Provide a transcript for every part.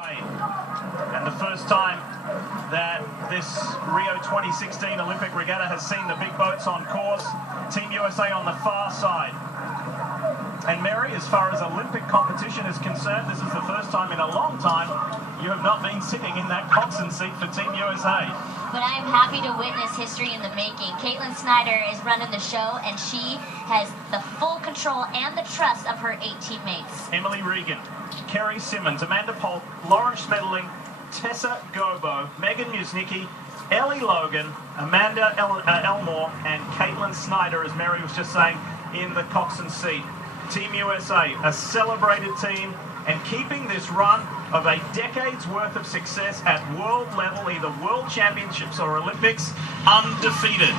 And the first time that this Rio 2016 Olympic Regatta has seen the big boats on course, Team USA on the far side. And Mary, as far as Olympic competition is concerned, this is the first time in a long time you have not been sitting in that coxswain seat for Team USA. But I'm happy to witness history in the making. Caitlin Snyder is running the show, and she has the full control and the trust of her 8 teammates. Emily Regan, Kerry Simmons, Amanda Polk, Lauren Schmedling, Tessa Gobo, Megan Musnicki, Ellie Logan, Amanda Elmore, and Caitlin Snyder, as Mary was just saying, in the coxswain seat. Team USA, a celebrated team, and keeping this run of a decade's worth of success at world level, either world championships or Olympics, undefeated.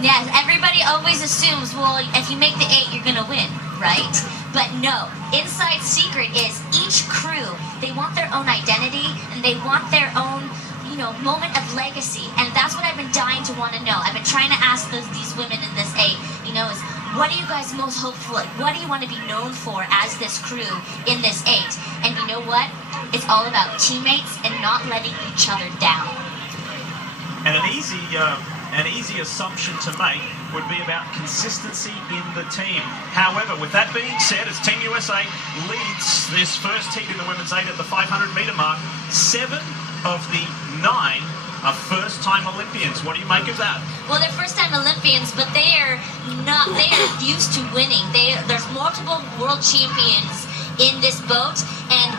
Yes, everybody always assumes, well, if you make the 8, you're going to win, right? But no, inside secret is each crew, they want their own identity and they want their own, moment of legacy. And that's what I've been dying to want to know. I've been trying to ask these women in this 8, is what are you guys most hopeful for? What do you want to be known for as this crew in this 8? And you know what? It's all about teammates and not letting each other down. And an easy assumption to make would be about consistency in the team. However, with that being said, as Team USA leads this first heat in the women's 8 at the 500-meter mark, 7 of the 9 are first-time Olympians. What do you make of that? Well, they're first-time Olympians, but they are used to winning. There's multiple world champions in this boat, and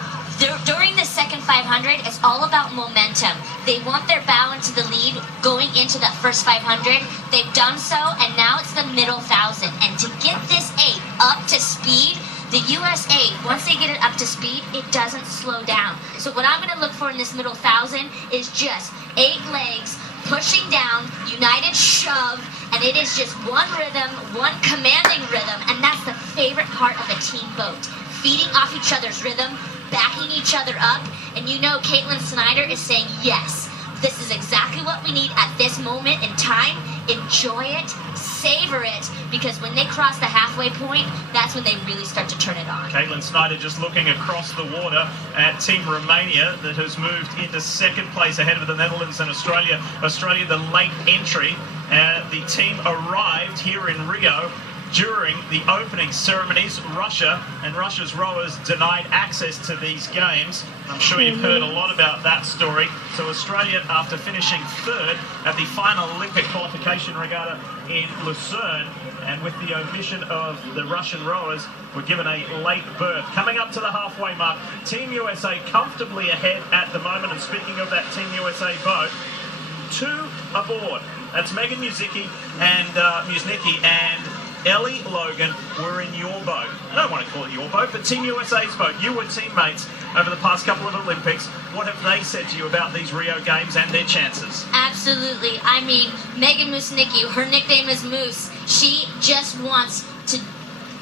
during the second 500, it's all about momentum. They want their bow into the lead going into that first 500. They've done so, and now it's the middle 1,000. And to get this 8 up to speed, the US 8, once they get it up to speed, it doesn't slow down. So what I'm going to look for in this middle 1,000 is just 8 legs pushing down, united shove, and it is just one rhythm, one commanding rhythm, and that's the favorite part of a team boat. Feeding off each other's rhythm, backing each other up, and Caitlin Snyder is saying, yes, this is exactly what we need at this moment in time. Enjoy it, savor it, because when they cross the halfway point, that's when they really start to turn it on. Caitlin Snyder just looking across the water at Team Romania that has moved into second place ahead of the Netherlands and Australia. Australia, the late entry. The team arrived here in Rio during the opening ceremonies. Russia and Russia's rowers denied access to these games. I'm sure you've heard a lot about that story. So Australia, after finishing 3rd at the final Olympic qualification regatta in Lucerne, and with the omission of the Russian rowers, were given a late berth. Coming up to the halfway mark, Team USA comfortably ahead at the moment. And speaking of that Team USA boat, 2 aboard. That's Megan Musnicki and Ellie Logan were in your boat. I don't want to call it your boat, but Team USA's boat. You were teammates over the past couple of Olympics. What have they said to you about these Rio Games and their chances? Absolutely. I mean, Megan Musnicki, her nickname is Moose. She just wants to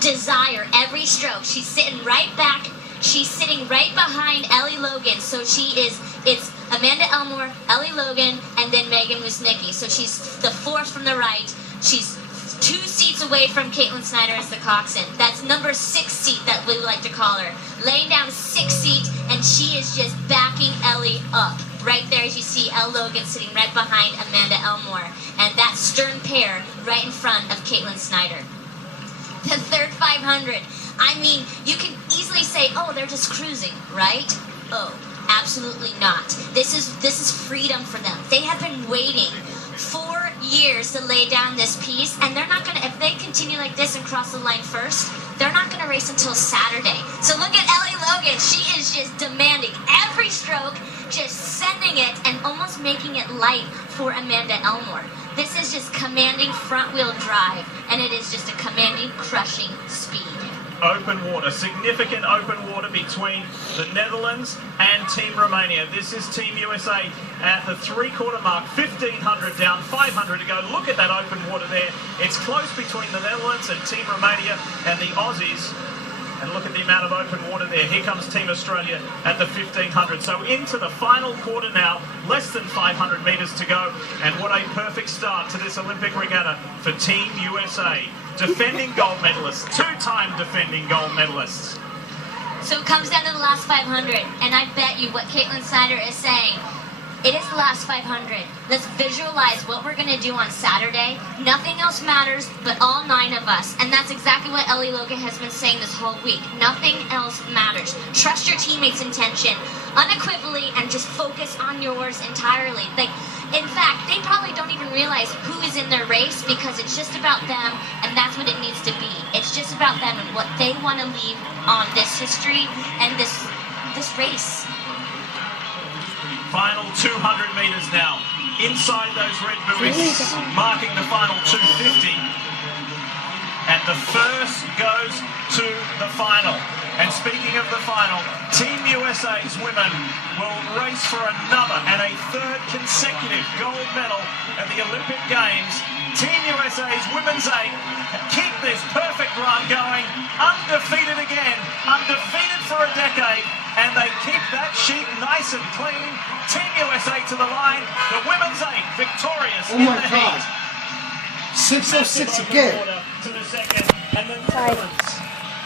desire every stroke. She's sitting right back. She's sitting right behind Ellie Logan. So it's Amanda Elmore, Ellie Logan, and then Megan Musnicki. So she's the 4th from the right. She's 2 seats away from Caitlin Snyder as the coxswain. That's number 6 seat that we like to call her. Laying down 6 seat, and she is just backing Ellie up. Right there, as you see, Elle Logan sitting right behind Amanda Elmore. And that stern pair right in front of Caitlin Snyder. The third 500. I mean, you can easily say, oh, they're just cruising, right? Oh, absolutely not. This is freedom for them. They have been waiting 4 years to lay down this piece, and they're not going to, if they continue like this and cross the line first, they're not going to race until Saturday. So look at Ellie Logan. She is just demanding every stroke, just sending it and almost making it light for Amanda Elmore. This is just commanding front-wheel drive, and it is just a commanding, crushing speed. Open water, significant open water between the Netherlands and Team Romania. This is Team USA at the 3/4 mark, 1,500 down, 500 to go. Look at that open water there. It's close between the Netherlands and Team Romania and the Aussies. And look at the amount of open water there. Here comes Team Australia at the 1,500. So into the final quarter now, less than 500 metres to go. And what a perfect start to this Olympic regatta for Team USA. Defending gold medalists, 2-time defending gold medalists. So it comes down to the last 500, and I bet you what Caitlin Snyder is saying, it is the last 500. Let's visualize what we're going to do on Saturday. Nothing else matters but all 9 of us. And that's exactly what Ellie Logan has been saying this whole week. Nothing else matters. Trust your teammates' intention unequivocally and just focus on yours entirely. Like, in fact, they probably don't even realize who is in their race because it's just about them, and that's what it needs to be. It's just about them and what they want to leave on this history and this race. Final 200 metres now. Inside those red buoys, marking the final 250. And the first goes to the final. And speaking of the final, Team USA's women will race for another and a third consecutive gold medal at the Olympic Games. Team USA's Women's 8 keep this perfect run going, undefeated again, undefeated for a decade, and they keep that sheet nice and clean. Team USA to the line, the Women's 8 victorious in the heat. 606 again. To the second, and then